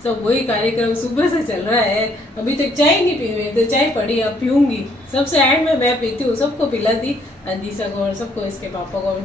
सब वही कार्यक्रम सुबह से चल रहा है। अभी तक चाय नहीं पी हुई, तो चाय पड़ी, अब पीऊंगी। सबसे एंड में मैं पीती हूँ, सबको पिला दी, अदीसा को और सबको, इसके पापा को।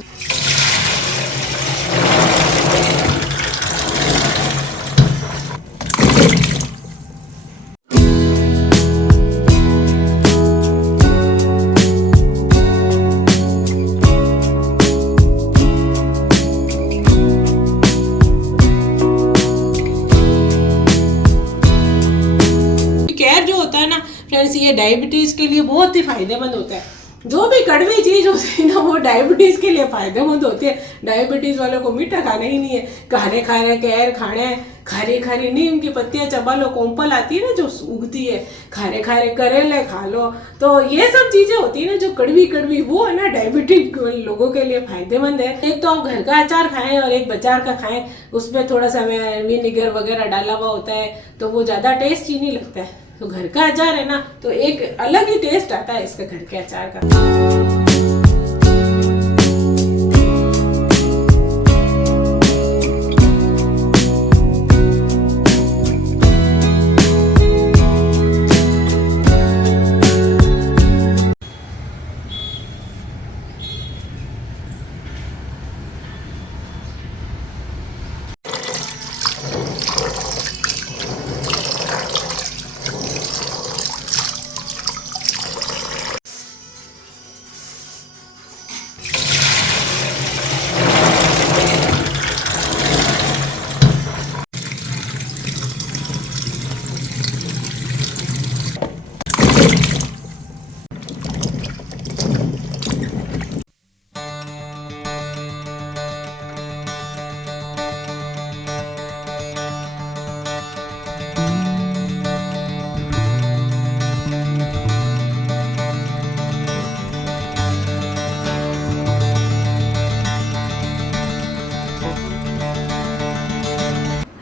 केयर जो होता है ना फ्रेंड्स, ये डायबिटीज के लिए बहुत ही फायदेमंद होता है। जो भी कड़वी चीज होती है ना, वो डायबिटीज के लिए फायदेमंद होती है। डायबिटीज वालों को मीठा खाना ही नहीं है, खारे खारे केयर खाने हैं, खारी खारी नीम की पत्तियां चबा लो, कोंपल आती है ना जो उगती है, खारे खारे करेले खा लो। तो ये सब चीजें होती है ना जो कड़वी कड़वी, वो है ना डायबिटिक लोगों के लिए फायदेमंद है। एक तो आप घर का अचार खाएं और एक बाजार का खाएं, उसमें थोड़ा सा विनेगर वगैरह डाला हुआ होता है, तो वो ज्यादा टेस्टी नहीं लगता है। तो घर का अचार है ना, तो एक अलग ही टेस्ट आता है इसका, घर के अचार का।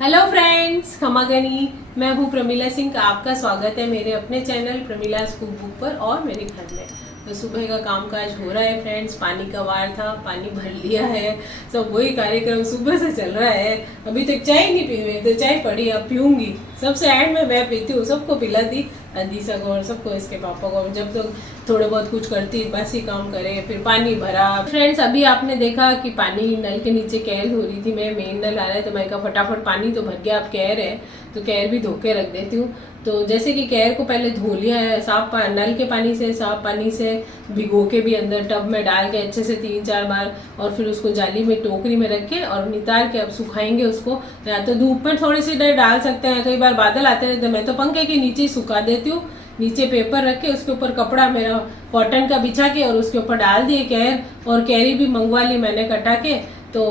हेलो फ्रेंड्स, खमागनी, मैं हूँ प्रमिला सिंह। आपका स्वागत है मेरे अपने चैनल प्रमिलास कुक बुक पर और मेरे घर में। तो सुबह का कामकाज हो रहा है फ्रेंड्स, पानी का वार था, पानी भर लिया है। सब वही कार्यक्रम सुबह से चल रहा है। अभी तक चाय नहीं पी हुई, तो चाय पड़ी, अब पीऊंगी। सबसे एंड में मैं पीती हूँ, सबको पिला दी, अदीसा को और सबको, इसके पापा को। जब तक थोड़े बहुत कुछ करती, बासी काम करे, फिर पानी भरा। फ्रेंड्स, अभी आपने देखा कि पानी नल के नीचे कैर हो रही थी, मैं मेन नल आ रहा है तो मैं कहा फटाफट पानी तो भर गया, अब कैर है तो कैर भी धो के रख देती हूँ। तो जैसे कि कैर को पहले धो लिया है, साफ नल के पानी से, साफ पानी से भिगो के भी अंदर टब में डाल के अच्छे से 3-4 बार, और फिर उसको जाली में टोकरी में रख के और नितार के अब सुखाएंगे उसको। या तो धूप में थोड़ी सी देर डाल सकते हैं, कई बार बादल आते हैं तो मैं तो पंखे के नीचे ही सुखा देती हूँ। नीचे पेपर रख के उसके ऊपर कपड़ा मेरा कॉटन का बिछा के और उसके ऊपर डाल दिए कैर, और कैरी भी मंगवा ली मैंने कटा के, तो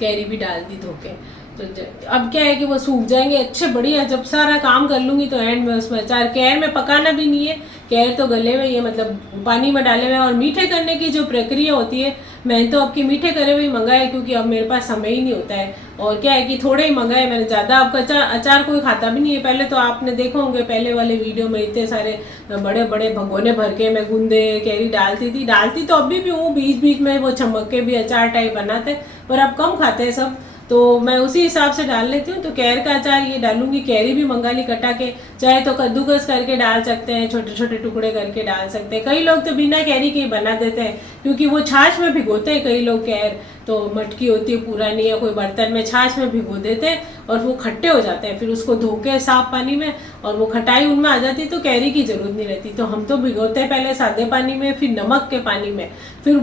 कैरी भी डाल दी धो के। तो अब क्या है कि वो सूख जाएंगे अच्छे बढ़िया। जब सारा काम कर लूँगी तो एंड में उसमें अचार, कैर में पकाना भी नहीं है, कैर तो गले में ही है, मतलब पानी में डाले हुए। और मीठे करने की जो प्रक्रिया होती है, मैं तो आपकी मीठे करे हुए मंगाए, क्योंकि अब मेरे पास समय ही नहीं होता है। और क्या है कि थोड़े ही मंगाए मैंने, ज़्यादा आपका अचार कोई खाता भी नहीं है। पहले तो आपने देखा होंगे पहले वाले वीडियो में इतने सारे बड़े बड़े भगोने भर के मैं गूंदे कैरी डालती तो अभी भी हूँ, बीच बीच में वो चमक के भी अचार टाइप बनाते, पर अब कम खाते हैं सब, तो मैं उसी हिसाब से डाल लेती हूँ। तो कैर का अचार ये डालूंगी, कैरी भी मंगा ली कटा के, चाहे तो कद्दूकस करके डाल सकते हैं, छोटे छोटे टुकड़े करके डाल सकते हैं। कई लोग तो बिना कैरी के ही बना देते हैं, क्योंकि वो छाछ में भिगोते हैं कई लोग कैर, तो मटकी होती है पुरानी या कोई बर्तन में, छाछ में भिगो देते हैं और वो खट्टे हो जाते हैं। फिर उसको धो के साफ पानी में, और वो खटाई उनमें आ जाती है, तो कैरी की जरूरत नहीं रहती। तो हम तो भिगोते हैं पहले सादे पानी में, फिर नमक के पानी में, फिर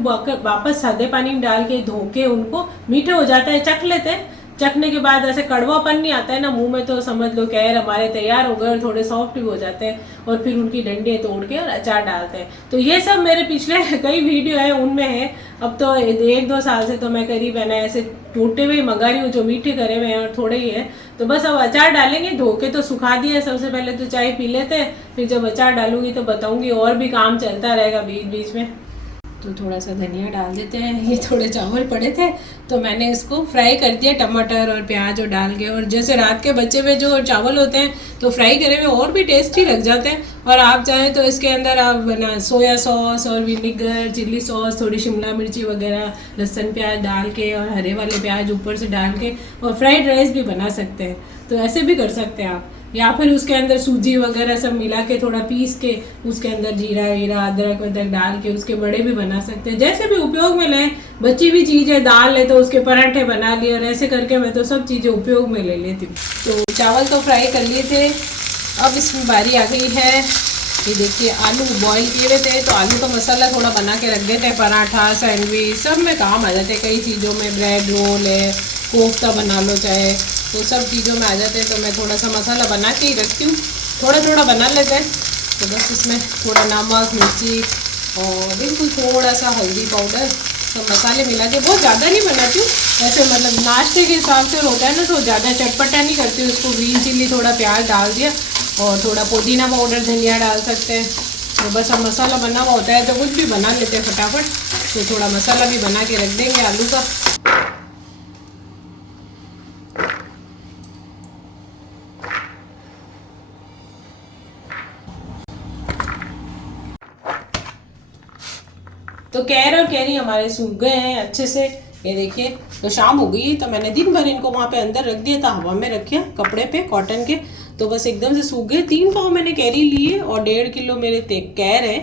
वापस सादे पानी में डाल के धो के उनको, मीठे हो जाते हैं, चख लेते हैं। चखने के बाद ऐसे कड़वापन नहीं आता है ना मुंह में, तो समझ लो कैर हमारे तैयार हो गए और थोड़े सॉफ्ट भी हो जाते हैं। और फिर उनकी डंडियाँ तोड़ के और अचार डालते हैं। तो ये सब मेरे पिछले कई वीडियो है उनमें है। अब तो 1-2 साल से तो मैं करीब है ना ऐसे टूटे हुए मंगा रही हूँ, जो मीठे करे हुए हैं, और थोड़े ही है। तो बस अब अचार डालेंगे, धो के तो सुखा दिया सबसे पहले, तो चाय पी लेते हैं, फिर जब अचार डालूंगी तो बताऊंगी, और भी काम चलता रहेगा बीच बीच में। तो थोड़ा सा धनिया डाल देते हैं। ये थोड़े चावल पड़े थे तो मैंने इसको फ्राई कर दिया टमाटर और प्याज और डाल के। और जैसे रात के बचे हुए जो चावल होते हैं तो फ्राई करे हुए और भी टेस्टी लग जाते हैं। और आप चाहें तो इसके अंदर आप बना सोया सॉस और विनेगर, चिल्ली सॉस, थोड़ी शिमला मिर्ची वगैरह, लहसुन प्याज डाल के और हरे वाले प्याज ऊपर से डाल के और फ्राइड राइस भी बना सकते हैं। तो ऐसे भी कर सकते हैं आप, या फिर उसके अंदर सूजी वगैरह सब मिला के थोड़ा पीस के उसके अंदर जीरा वीरा अदरक वदरक डाल के उसके बड़े भी बना सकते हैं। जैसे भी उपयोग में लें, बची हुई चीज़ है, दाल है तो उसके पराठे बना लिए, और ऐसे करके मैं तो सब चीज़ें उपयोग में ले लेती हूँ। तो चावल तो फ्राई कर लिए थे, अब इसमें बारी आ गई है, ये देखिए आलू बॉईल किए हुए थे, तो आलू का मसाला थोड़ा बना के रख देते हैं। पराठा, सैंडविच सब में काम आ जाते हैं, कई चीज़ों में, ब्रेड रोल है, कोफ्ता बना लो चाहे, तो सब चीज़ों में आ जाते हैं। तो मैं थोड़ा सा मसाला बना के ही रखती हूँ, थोड़ा थोड़ा बना लेते हैं। तो बस इसमें थोड़ा नमक, मिर्ची और बिल्कुल थोड़ा सा हल्दी पाउडर, सब मसाले मिला के, बहुत ज़्यादा नहीं बनाती हूँ, ऐसे मतलब नाश्ते के हिसाब से होता है ना, तो ज़्यादा चटपटा नहीं करती हूँ उसको। ग्रीन चिल्ली, थोड़ा प्याज डाल दिया और थोड़ा पुदीना पाउडर, धनिया डाल सकते हैं। तो बस अब मसाला बना हुआ होता है तो कुछ भी बना लेते हैं फटाफट। तो थोड़ा मसाला भी बना के रख देंगे आलू का। तो कैर और कैरी हमारे सूख गए हैं अच्छे से, ये देखिए। तो शाम हो गई तो मैंने दिन भर इनको वहाँ पे अंदर रख दिया था, हवा में रखे कपड़े पे कॉटन के, तो बस एकदम से सूख गए। 3 पाव मैंने कैरी लिए और 1.5 किलो मेरे कैर है।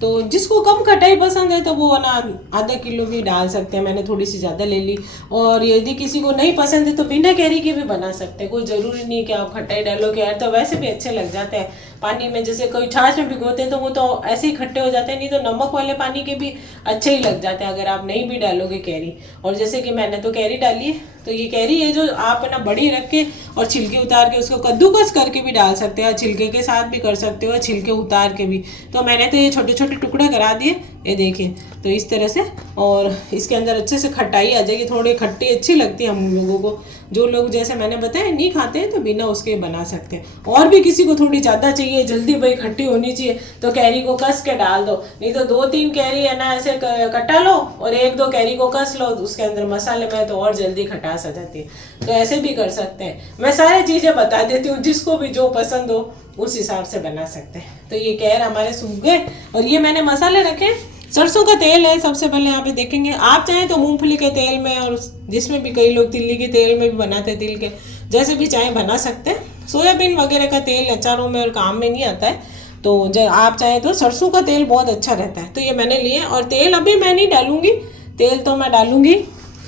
तो जिसको कम खटाई पसंद है तो वो ना आधा किलो भी डाल सकते हैं, मैंने थोड़ी सी ज़्यादा ले ली। और यदि किसी को नहीं पसंद है तो बिना कैरी के भी बना सकते हैं, कोई ज़रूरी नहीं कि आप खटाई डालो। कैर तो वैसे भी अच्छे लग जाते हैं पानी में, जैसे कोई छाछ में भिगोते हैं तो वो तो ऐसे ही खट्टे हो जाते हैं, नहीं तो नमक वाले पानी के भी अच्छे ही लग जाते हैं अगर आप नहीं भी डालोगे कैरी। और जैसे कि मैंने तो कैरी डाली है, तो ये कैरी है जो आप ना बड़ी रख के और छिलके उतार के उसको कद्दूकस करके भी डाल सकते हो, छिलके के साथ भी कर सकते हो, छिलके उतार के भी। तो मैंने तो ये छोटे छोटे टुकड़े करा दिए, ये देखिए। तो इस तरह से, और इसके अंदर अच्छे से खटाई आ जाएगी, थोड़ी खट्टी अच्छी लगती है हम लोगों को। जो लोग जैसे मैंने बताया नहीं खाते हैं तो बिना उसके बना सकते हैं। और भी किसी को थोड़ी ज़्यादा चाहिए, जल्दी भाई खट्टी होनी चाहिए, तो कैरी को कस के डाल दो, नहीं तो 2-3 कैरी है ना ऐसे कटा लो और 1-2 कैरी को कस लो उसके अंदर मसाले में, तो और जल्दी खटास आ जाती है। तो ऐसे भी कर सकते हैं, मैं सारी चीज़ें बता देती हूँ, जिसको भी जो पसंद हो उस हिसाब से बना सकते हैं। तो ये कैर हमारे सूख गए, और ये मैंने मसाले रखे। सरसों का तेल है, सबसे पहले यहाँ पे देखेंगे। आप चाहें तो मूंगफली के तेल में, और जिसमें भी कई लोग तिल्ली के तेल में भी बनाते हैं, तिल के, जैसे भी चाहे बना सकते हैं। सोयाबीन वगैरह का तेल अचारों में और काम में नहीं आता है, तो जब आप चाहें तो सरसों का तेल बहुत अच्छा रहता है। तो ये मैंने लिए, और तेल अभी मैं नहीं डालूंगी, तेल तो मैं डालूंगी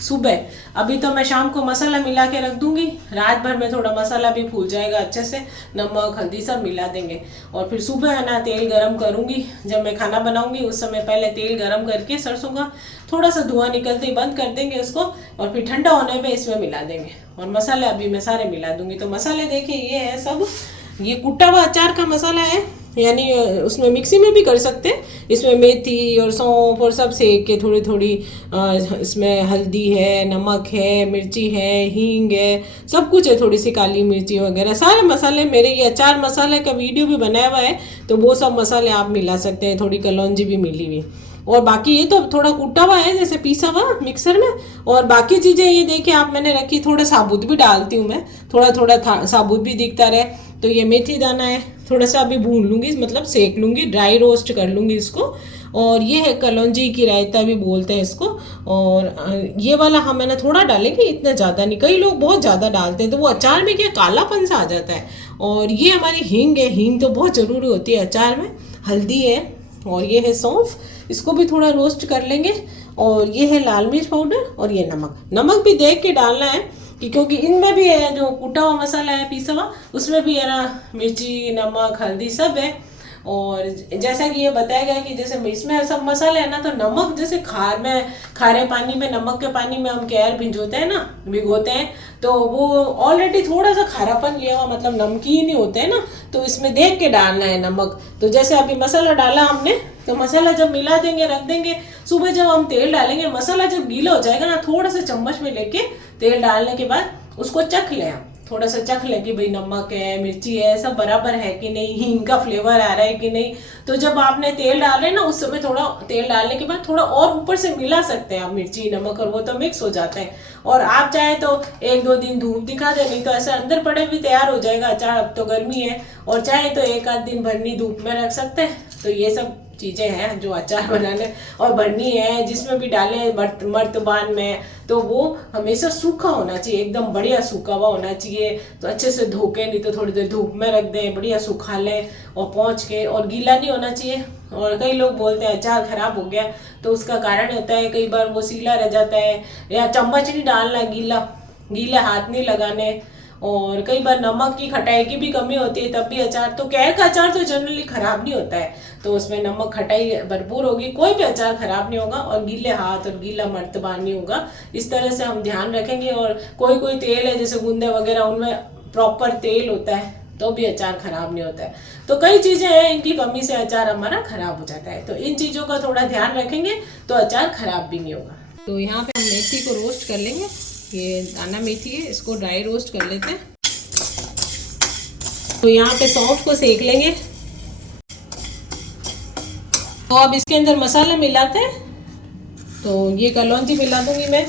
सुबह। अभी तो मैं शाम को मसाला मिला के रख दूंगी, रात भर में थोड़ा मसाला भी फूल जाएगा अच्छे से, नमक हल्दी सब मिला देंगे। और फिर सुबह है ना तेल गरम करूंगी, जब मैं खाना बनाऊंगी उस समय पहले तेल गरम करके सरसों का थोड़ा सा धुआं निकलते ही बंद कर देंगे उसको, और फिर ठंडा होने पे इसमें मिला देंगे। और मसाले अभी मैं सारे मिला दूंगी। तो मसाले देखिए ये है सब, ये कुटा हुआ अचार का मसाला है, यानी उसमें मिक्सी में भी कर सकते हैं। इसमें मेथी और सौंफ और सब सेक के थोड़ी थोड़ी, इसमें हल्दी है, नमक है, मिर्ची है, हींग है, सब कुछ है, थोड़ी सी काली मिर्ची वगैरह, सारे मसाले मेरे। ये अचार मसाले का वीडियो भी बनाया हुआ है, तो वो सब मसाले आप मिला सकते हैं, थोड़ी कलौंजी भी मिली हुई। और बाकी ये तो थोड़ा कूटा हुआ है, जैसे पीसा हुआ मिक्सर में। और बाकी चीज़ें ये देखिए आप मैंने रखी, थोड़ा साबुत भी डालती हूँ मैं, थोड़ा थोड़ा साबुत भी दिखता रहे। तो ये मेथी दाना है, थोड़ा सा अभी भून लूँगी, मतलब सेक लूँगी, ड्राई रोस्ट कर लूँगी इसको। और ये है कलौंजी की रायता भी बोलते हैं इसको। और ये वाला हम मैंने थोड़ा डालेंगे, इतना ज़्यादा नहीं, कई लोग बहुत ज़्यादा डालते हैं तो वो अचार में क्या कालापन सा आ जाता है। और ये हमारी हींग है, हींग तो बहुत ज़रूरी होती है अचार में। हल्दी है, और ये है सौंफ, इसको भी थोड़ा रोस्ट कर लेंगे। और ये है लाल मिर्च पाउडर, और ये नमक भी देख के डालना है, क्योंकि इनमें भी है जो कुटा हुआ मसाला है पीसा हुआ, उसमें भी है ना मिर्ची, नमक, हल्दी सब है। और जैसा कि ये बताया गया कि जैसे इसमें सब मसाले है ना, तो नमक जैसे खारे पानी में, नमक के पानी में हम कैर भिगोते हैं, तो वो ऑलरेडी थोड़ा सा खारापन लिया हुआ, मतलब नमकीन ही होते हैं ना, तो इसमें देख के डालना है नमक। तो जैसे अभी मसाला डाला हमने, तो मसाला जब मिला देंगे, रख देंगे। सुबह जब हम तेल डालेंगे, मसाला जब गीला हो जाएगा ना, थोड़ा सा चम्मच में लेके तेल डालने के बाद उसको चख लें, थोड़ा सा चख ले कि भाई नमक है, मिर्ची है, सब बराबर है कि नहीं, हींग का फ्लेवर आ रहा है कि नहीं। तो जब आपने तेल डाले ना, उस समय थोड़ा तेल डालने के बाद थोड़ा और ऊपर से मिला सकते हैं आप मिर्ची, नमक, और वो तो मिक्स हो जाते हैं। और आप चाहे तो 1-2 दिन धूप दिखा दे, नहीं तो ऐसे अंदर पड़े भी तैयार हो जाएगा अचार। अब तो गर्मी है, और चाहे तो 1 आध दिन भरनी धूप में रख सकते हैं। तो ये सब चीज़ें हैं जो अचार बनाने और भरनी है, जिसमें भी डालें मर्तबान में, तो वो हमेशा सूखा होना चाहिए, एकदम बढ़िया सूखा हुआ होना चाहिए। तो अच्छे से धो के, नहीं तो थोड़ी देर धूप में रख दें, बढ़िया सुखा लें और पोंछ के, और गीला नहीं होना चाहिए। और कई लोग बोलते हैं अचार खराब हो गया, तो उसका कारण होता है कई बार वो सीला रह जाता है, या चम्मच नहीं डालना, गीले हाथ नहीं लगाने, और कई बार नमक की खटाई की भी कमी होती है, तब भी अचार, तो कैर का अचार तो जनरली खराब नहीं होता है, तो उसमें नमक खटाई भरपूर होगी, कोई भी अचार खराब नहीं होगा, और गीले हाथ और गीला मर्तबान नहीं होगा। इस तरह से हम ध्यान रखेंगे। और कोई तेल है जैसे गूंदे वगैरह, उनमें प्रॉपर तेल होता है, तो भी अचार खराब नहीं होता है। तो कई चीज़ें हैं, इनकी कमी से अचार हमारा खराब हो जाता है, तो इन चीज़ों का थोड़ा ध्यान रखेंगे तो अचार खराब भी नहीं होगा। तो यहाँ पे हम मेथी को रोस्ट कर लेंगे। ये दाना मेथी है, इसको ड्राई रोस्ट कर लेते हैं। तो यहाँ पे सौंफ को सेक लेंगे। तो अब इसके अंदर मसाला मिलाते हैं। तो ये कलौंजी मिला दूंगी मैं,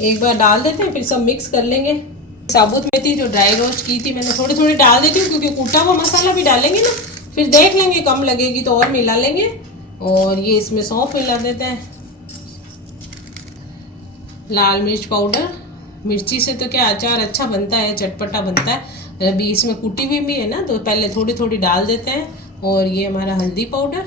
एक बार डाल देते हैं, फिर सब मिक्स कर लेंगे। साबुत मेथी जो ड्राई रोस्ट की थी मैंने थोड़ी थोड़ी डाल देती हूँ, क्योंकि कूटा हुआ मसाला भी डालेंगे ना, फिर देख लेंगे कम लगेगी तो और मिला लेंगे। और ये इसमें सौंफ मिला देते हैं, लाल मिर्च पाउडर, मिर्ची से तो क्या अचार अच्छा बनता है, चटपटा बनता है। अभी इसमें कुटी हुई भी है ना, तो पहले थोड़ी थोड़ी डाल देते हैं। और ये हमारा हल्दी पाउडर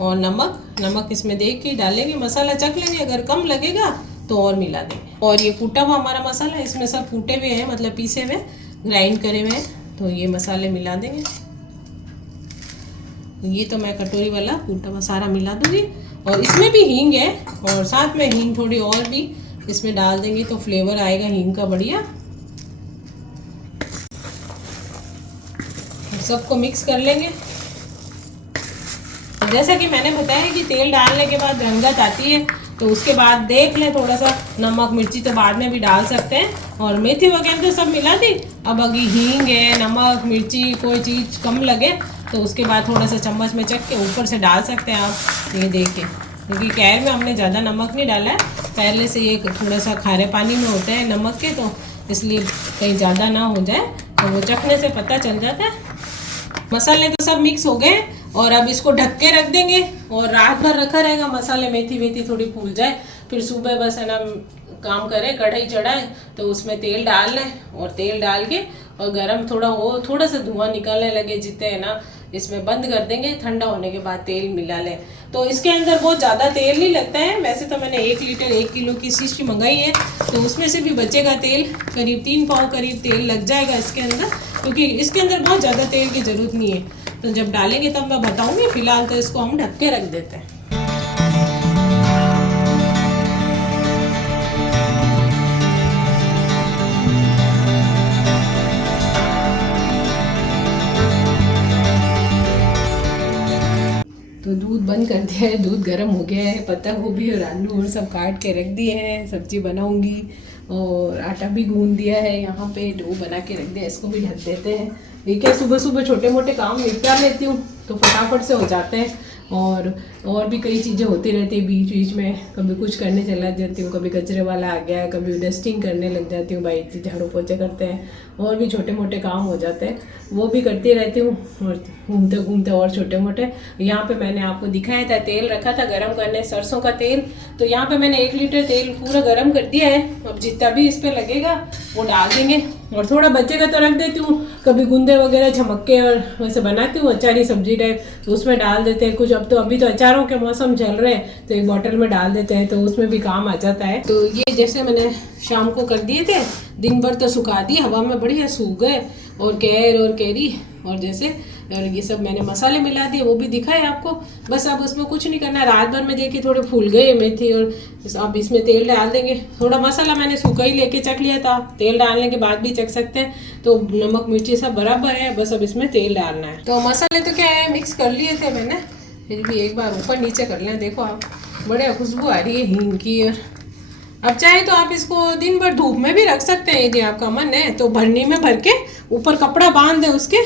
और नमक इसमें देख के डालेंगे, मसाला चख लेंगे, अगर कम लगेगा तो और मिला देंगे। और ये कूटा हुआ हमारा मसाला, इसमें सब कूटे हुए हैं, मतलब पीसे हुए, ग्राइंड करे हुए हैं, तो ये मसाले मिला देंगे। ये तो मैं कटोरी वाला कूटा मसाला मिला दूंगी। और इसमें भी हींग है, और साथ में हींग थोड़ी और भी इसमें डाल देंगे, तो फ्लेवर आएगा हींग का बढ़िया। सबको मिक्स कर लेंगे। जैसा कि मैंने बताया कि तेल डालने के बाद रंगत आती है, तो उसके बाद देख लें थोड़ा सा, नमक मिर्ची तो बाद में भी डाल सकते हैं। और मेथी वगैरह तो सब मिला दी, अब अभी हींग है, नमक मिर्ची कोई चीज़ कम लगे तो उसके बाद थोड़ा सा चम्मच में चख के ऊपर से डाल सकते हैं आप, ये देख के। क्योंकि कैर में हमने ज़्यादा नमक नहीं डाला है, पहले से ये थोड़ा सा खारे पानी में होता है नमक के, तो इसलिए कहीं ज़्यादा ना हो जाए, तो वो चखने से पता चल जाता है। मसाले तो सब मिक्स हो गए, और अब इसको ढक के रख देंगे, और रात भर रखा रहेगा। मसाले मेथी वेथी थोड़ी फूल जाए, फिर सुबह बस है ना काम करें, कढ़ाई चढ़ाए तो उसमें तेल डाल लें, और तेल डाल के और गरम थोड़ा हो, थोड़ा सा धुआं निकलने लगे जितने है ना, इसमें बंद कर देंगे। ठंडा होने के बाद तेल मिला लें। तो इसके अंदर बहुत ज़्यादा तेल नहीं लगता है, वैसे तो मैंने 1 लीटर 1 किलो की शीशी मंगाई है, तो उसमें से भी बचेगा तेल, करीब 3 पाव करीब तेल लग जाएगा इसके अंदर, क्योंकि इसके अंदर बहुत ज़्यादा तेल की ज़रूरत नहीं है। तो जब डालेंगे तब मैं बताऊंगी, फिलहाल तो इसको हम ढक के रख देते हैं। तो दूध बंद कर दिया है, दूध गर्म हो गया है, पत्ता गोभी और आलू और सब काट के रख दिए हैं, सब्जी बनाऊंगी। और आटा भी गूंद दिया है, यहाँ पे डो बना के रख दिया, इसको भी ढक देते हैं। ये क्या सुबह सुबह छोटे मोटे काम निपटा लेती हूँ तो फटाफट से हो जाते हैं। और भी कई चीज़ें होती रहती है बीच बीच में, कभी कुछ करने चला जाती हूँ, कभी कचरे वाला आ गया है, कभी डस्टिंग करने लग जाती हूँ, भाई झाड़ू पोछे करते हैं, और भी छोटे मोटे काम हो जाते हैं, वो भी करती रहती हूँ। और घूमते घूमते और छोटे मोटे, यहाँ पे मैंने आपको दिखाया था, तेल रखा था गरम करने, सरसों का तेल। तो यहाँ पे मैंने 1 लीटर तेल पूरा गरम कर दिया है। अब जितना भी इस पर लगेगा वो डाल देंगे, और थोड़ा बचेगा तो रख देती हूँ, कभी गुंदे वगैरह झमक्के और वैसे बनाती हूँ अचारी सब्जी टाइप, तो उसमें डाल देते हैं कुछ। अब तो अभी तो अचारों के मौसम चल रहे हैं, तो एक बॉटल में डाल देते हैं, तो उसमें भी काम आ जाता है। तो ये जैसे मैंने शाम को कर दिए थे, दिन भर तो सुखा दिए, हवा में बढ़िया सूख गए, और कैर और कैरी और जैसे, और ये सब मैंने मसाले मिला दिए, वो भी दिखाए आपको। बस अब उसमें कुछ नहीं करना, रात भर में देखिए थोड़े फूल गए मेथी, और अब इसमें तेल डाल देंगे। थोड़ा मसाला मैंने सूखा ही लेके चख लिया था, तेल डालने के बाद भी चख सकते हैं, तो नमक मिर्ची सब बराबर है, बस अब इसमें तेल डालना है। तो मसाले तो क्या है, मिक्स कर लिए थे मैंने, फिर भी एक बार ऊपर नीचे कर लें। देखो आप, बढ़िया खुशबू आ रही है हींग की। और अब चाहे तो आप इसको दिन भर धूप में भी रख सकते हैं, यदि आपका मन है तो। भरनी में भर के ऊपर कपड़ा बांध दे उसके,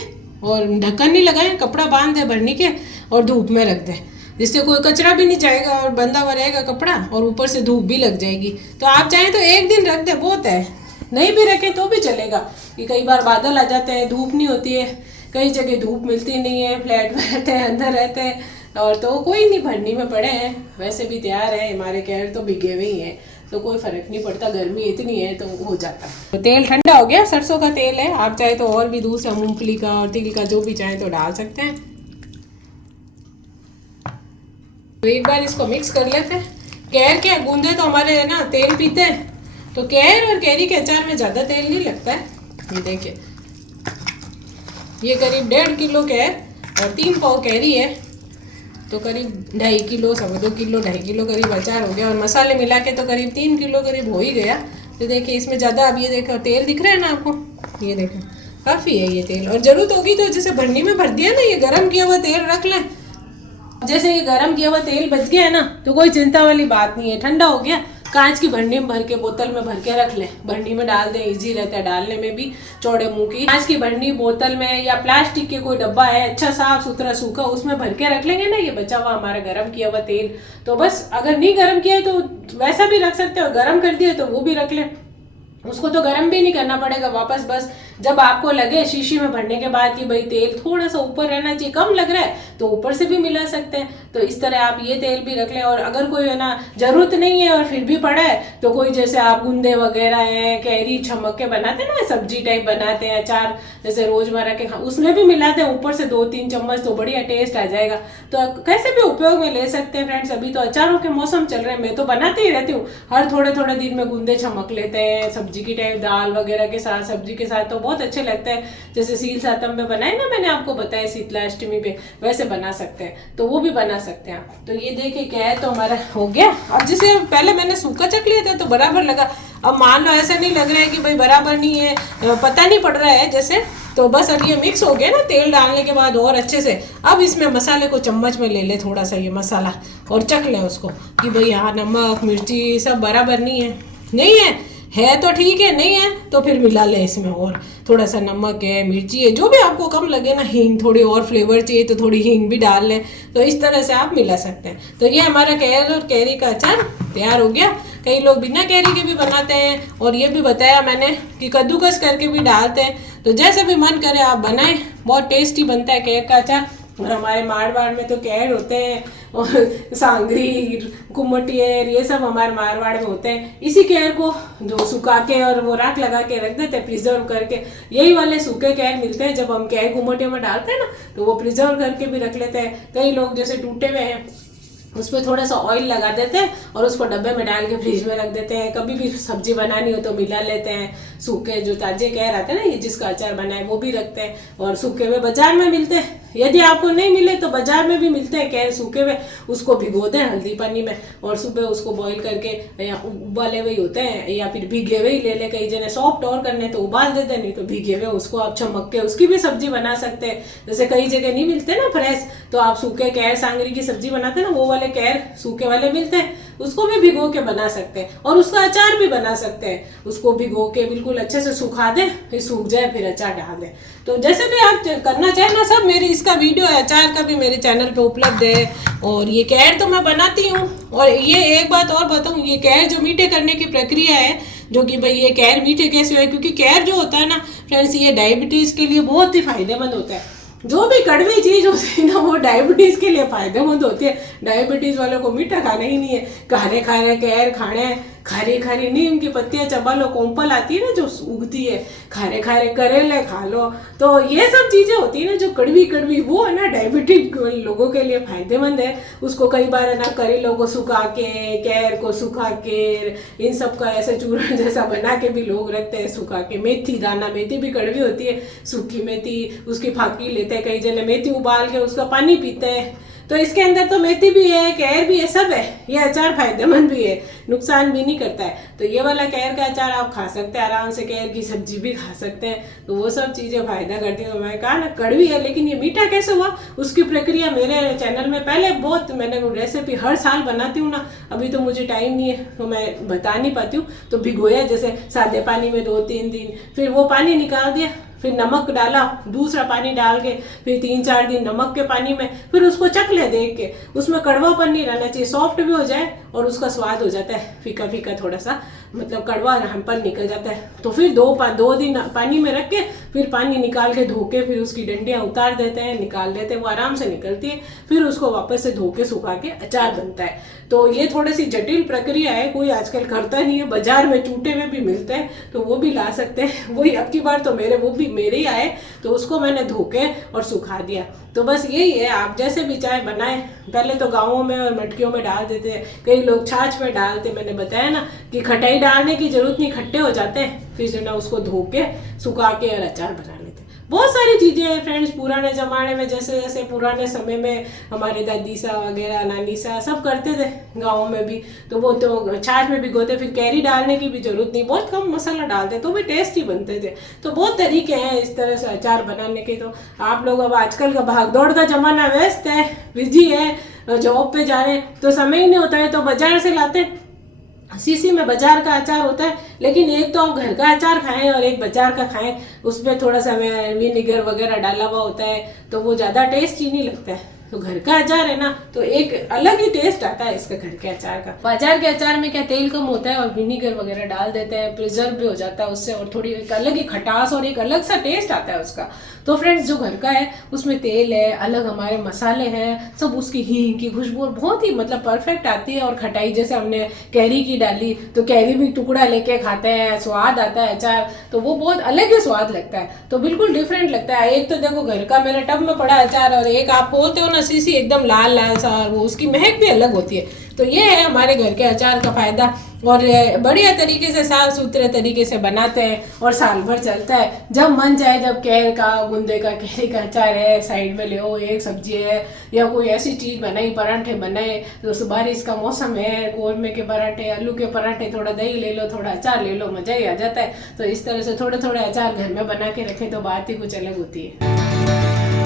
और ढक्कन नहीं लगाएं, कपड़ा बांध दे भरनी के, और धूप में रख दे, जिससे कोई कचरा भी नहीं जाएगा और बंधा हुआ रहेगा कपड़ा, और ऊपर से धूप भी लग जाएगी। तो आप चाहें तो 1 दिन रख दे, बहुत है। नहीं भी रखें तो भी चलेगा, कि कई बार बादल आ जाते हैं, धूप नहीं होती है, कई जगह धूप मिलती नहीं है, फ्लैट में रहते हैं, अंदर रहते हैं, और तो कोई नहीं, भरनी में पड़े हैं, वैसे भी तैयार है। हमारे कैर तो भिगे हुए ही हैं, तो कोई फर्क नहीं पड़ता, गर्मी इतनी है तो हो जाता। तो तेल ठंडा हो गया, सरसों का तेल है, आप चाहे तो और भी दूसरा मूंगफली का और तिल का जो भी चाहे तो डाल सकते हैं। तो एक बार इसको मिक्स कर लेते हैं। कैर के गूंदे तो हमारे है ना तेल पीते हैं, तो कैर और कैरी के अचार में ज़्यादा तेल नहीं लगता है। ये देखिए, ये करीब 1.5 किलो कैर और 3 पाव कैरी है, तो करीब 2.5 किलो, 2.25 किलो, 2.5 किलो करीब अचार हो गया। और मसाले मिला के तो करीब 3 किलो करीब हो ही गया। तो देखिए इसमें ज़्यादा, अब ये देखो तेल दिख रहा है ना आपको, ये देखो काफ़ी है ये तेल। और ज़रूरत होगी तो जैसे भरनी में भर दिया ना, ये गर्म किया हुआ तेल रख लें। जैसे ये गर्म किया हुआ तेल बच गया है ना, तो कोई चिंता वाली बात नहीं है। ठंडा हो गया, कांच की भरनी में भर के, बोतल में भर के रख लें, भरनी में डाल दें, इजी रहता है डालने में भी। चौड़े मुंह की कांच की भरनी, बोतल में या प्लास्टिक के कोई डब्बा है अच्छा साफ सुथरा सूखा, उसमें भर के रख लेंगे ना ये बचा हुआ हमारा गर्म किया हुआ तेल। तो बस अगर नहीं गर्म किया है तो वैसा भी रख सकते हो, गर्म कर दिया तो वो भी रख लें, उसको तो गर्म भी नहीं करना पड़ेगा वापस। बस जब आपको लगे शीशी में भरने के बाद कि भाई तेल थोड़ा सा ऊपर रहना चाहिए, कम लग रहा है तो ऊपर से भी मिला सकते हैं। तो इस तरह आप ये तेल भी रख लें। और अगर कोई है ना जरूरत नहीं है और फिर भी पड़ा है, तो कोई जैसे आप गूंदे वगैरह हैं, कैरी छमक के बनाते हैं ना, सब्जी टाइप बनाते हैं अचार जैसे रोजमर्रा के, उसमें भी मिलाते हैं ऊपर से 2-3 चम्मच, तो बढ़िया टेस्ट आ जाएगा। तो कैसे भी उपयोग में ले सकते हैं फ्रेंड्स। अभी तो अचारों के मौसम चल रहे हैं, मैं तो बनाती ही रहती हूँ, हर थोड़े थोड़े दिन में गूंदे छमक लेते हैं सब्जी की टाइप, दाल वगैरह के साथ, सब्जी के साथ तो बहुत अच्छे लगते हैं। जैसे सील सातम में बनाए ना, मैंने आपको बताया शीतलाष्टमी पे, वैसे बना सकते हैं, तो वो भी बना सकते हैं आप। तो ये देखिए क्या है, तो हमारा हो गया। अब जैसे पहले मैंने सूखा चख लिया था तो बराबर लगा, अब मान लो ऐसा नहीं लग रहा है कि भाई बराबर नहीं है, पता नहीं पड़ रहा है जैसे, तो बस अब ये मिक्स हो गया ना तेल डालने के बाद और अच्छे से। अब इसमें मसाले को चम्मच में ले ले थोड़ा सा ये मसाला, और चख लें उसको कि भाई हाँ नमक मिर्ची सब बराबर नहीं है, नहीं है तो ठीक है, नहीं है तो फिर मिला लें इसमें और थोड़ा सा नमक है, मिर्ची है, जो भी आपको कम लगे ना, हींग, थोड़ी और फ्लेवर चाहिए तो थोड़ी हींग भी डाल लें। तो इस तरह से आप मिला सकते हैं। तो ये हमारा कैर और कैरी का अचार तैयार हो गया। कई लोग बिना कैरी के भी बनाते हैं, और ये भी बताया मैंने कि कद्दूकस करके भी डालते हैं। तो जैसे भी मन करे आप बनाएं, बहुत टेस्टी बनता है कैर का अचार। और हमारे मारवाड़ में तो कैर होते हैं, और सांगरी, कुमटियर, ये सब हमारे मारवाड़ में होते हैं। इसी कैर को जो सुखा के और वो राख लगा के रख देते हैं प्रिजर्व करके, यही वाले सूखे कैर मिलते हैं जब हम कैर कुमटिया में डालते हैं ना, तो वो प्रिजर्व करके भी रख लेते हैं। कई लोग जैसे टूटे हुए हैं उसमें थोड़ा सा ऑयल लगा देते हैं और उसको डब्बे में डाल के फ्रिज में रख देते हैं। कभी भी सब्जी बनानी हो तो मिला लेते हैं। सूखे जो ताजे कैर आते हैं ना, ये जिसका अचार बनाए वो भी रखते हैं, और सूखे हुए बाजार में मिलते हैं। यदि आपको नहीं मिले तो बाजार में भी मिलते हैं कैर सूखे हुए, उसको भिगो दें हल्दी पानी में, और सुबह उसको बॉईल करके, या उबाले हुए होते हैं या फिर भीगे हुए ही ले ले, कई जने सॉफ्ट और करने तो उबाल देते हैं, नहीं तो भीगे हुए उसको आप चमक के उसकी भी सब्जी बना सकते हैं। जैसे कई जगह नहीं मिलते ना फ्रेश, तो आप सूखे कैर सांगरी की सब्जी बनाते हैं ना, वो वाले कैर सूखे वाले मिलते हैं, उसको भी भिगो के बना सकते हैं, और उसका अचार भी बना सकते हैं। उसको भिगो के बिल्कुल अच्छे से सुखा दें, फिर सूख जाए फिर अचार डाल दें। तो जैसे भी आप करना चाहें ना, सब मेरी इसका वीडियो है अचार का भी मेरे चैनल पे उपलब्ध है। और ये कैर तो मैं बनाती हूँ। और ये एक बात और बताऊँ, ये कैर जो मीठे करने की प्रक्रिया है, जो कि भाई ये कैर मीठे कैसे हुए, क्योंकि कैर जो होता है ना फ्रेंड्स, ये डायबिटीज़ के लिए बहुत ही फायदेमंद होता है। जो भी कड़वी चीज़ होती है ना, वो डायबिटीज़ के लिए फायदेमंद होती है। डायबिटीज़ वालों को मीठा खाना ही नहीं है, खारे खारे कैर खाने हैं, खारी खारी नीम की पत्तियां चबा लो, कोंपल आती है ना जो उगती है, खारे खारे करेले खा लो। तो ये सब चीज़ें होती है ना जो कड़वी कड़वी, वो है ना डायबिटिक लोगों के लिए फायदेमंद है। उसको कई बार है ना करेलों को सुखा के, कैर को सुखा के, इन सब का ऐसे चूर्ण जैसा बना के भी लोग रखते हैं सुखा के। मेथी दाना, मेथी भी कड़वी होती है, सूखी मेथी उसकी फाकी लेते हैं, कई जने मेथी उबाल के उसका पानी पीते हैं। तो इसके अंदर तो मेथी भी है, कैर भी है, सब है। ये अचार फायदेमंद भी है, नुकसान भी नहीं करता है। तो ये वाला कैर का अचार आप खा सकते हैं आराम से, कैर की सब्जी भी खा सकते हैं। तो वो सब चीज़ें फायदा करती हैं। तो मैं कहा ना कड़वी है, लेकिन ये मीठा कैसे हुआ, उसकी प्रक्रिया मेरे चैनल में पहले बहुत, मैंने रेसिपी हर साल बनाती हूँ ना, अभी तो मुझे टाइम नहीं है तो मैं बता नहीं पाती हूँ। तो भिगोया जैसे सादे पानी में 2-3 दिन, फिर वो पानी निकाल दिया, फिर नमक डाला, दूसरा पानी डाल के फिर 3-4 दिन नमक के पानी में, फिर उसको चख ले देख के, उसमें कड़वापन नहीं रहना चाहिए, सॉफ्ट भी हो जाए और उसका स्वाद हो जाता है फीका फीका, थोड़ा सा मतलब कड़वा रहनपन निकल जाता है। तो फिर 2 दिन पानी में रख के फिर पानी निकाल के धो के फिर उसकी डंडियाँ उतार देते हैं, निकाल देते हैं, वो आराम से निकलती है। फिर उसको वापस से धो के सुखा के अचार बनता है। तो ये थोड़ी सी जटिल प्रक्रिया है, कोई आजकल करता नहीं है। बाजार में टूटे हुए भी मिलते हैं तो वो भी ला सकते हैं। वही अब की बार तो वो भी मेरे ही आए, तो उसको मैंने धो के और सुखा दिया। तो बस यही है, आप जैसे भी चाहे बनाएं। पहले तो गाँवों में और मटकियों में डाल देते हैं, कई लोग छाछ में डालते, मैंने बताया ना कि खटाई डालने की जरूरत नहीं, खट्टे हो जाते हैं। फिर जो ना उसको धो के सुखा के और अचार बना लेते हैं। बहुत सारी चीज़ें हैं फ्रेंड्स, पुराने ज़माने में जैसे जैसे पुराने समय में हमारे दादी सा वगैरह, नानी सा सब करते थे गाँव में भी, तो वो तो छाछ में भिगोते, फिर कैरी डालने की भी जरूरत नहीं, बहुत कम मसाला डालते तो भी टेस्टी बनते थे। तो बहुत तरीके हैं इस तरह से अचार बनाने के। तो आप लोग अब आजकल का भागदौड़ का ज़माना व्यस्त है, बिजी है, जॉब पे जा रहे हैं, तो समय ही नहीं होता है, तो बाजार से लाते। सीसी में बाजार का अचार होता है, लेकिन एक तो आप घर का अचार खाएं और एक बाजार का खाएं, उसमें थोड़ा सा विनेगर वगैरह डाला हुआ होता है, तो वो ज़्यादा टेस्टी नहीं लगता है। तो घर का अचार है ना, तो एक अलग ही टेस्ट आता है इसका घर के अचार का। बाजार के अचार में क्या तेल कम होता है और विनेगर वगैरह डाल देते हैं, प्रिजर्व भी हो जाता है उससे, और थोड़ी एक अलग ही खटास और एक अलग सा टेस्ट आता है उसका। तो फ्रेंड्स, जो घर का है उसमें तेल है, अलग हमारे मसाले हैं, सब उसकी हींग की खुशबू बहुत ही मतलब परफेक्ट आती है। और खटाई जैसे हमने कैरी की डाली, तो कैरी भी टुकड़ा लेके खाते हैं, स्वाद आता है अचार, तो वो बहुत अलग ही स्वाद लगता है। तो बिल्कुल डिफरेंट लगता है। एक तो देखो घर का मेरे टब में पड़ा अचार, और एक आप खोलते हो ना सीसी एकदम लाल लाल सा, और वो उसकी महक भी अलग होती है। तो ये है हमारे घर के अचार का फायदा, और बढ़िया तरीके से साफ सुथरे तरीके से बनाते हैं और साल भर चलता है। जब मन चाहे, जब कैर का, गुंदे का, कैरी का अचार है, साइड में ले हो, एक सब्जी है या कोई ऐसी चीज़ बनाई, पराठे बनाए, तो बारिश का मौसम है, कौरमे के पराठे, आलू के पराठे, थोड़ा दही ले लो, थोड़ा अचार ले लो, मज़ा ही आ जाता है। तो इस तरह से थोड़े थोड़े अचार घर में बना के रखें तो बात ही कुछ अलग होती है।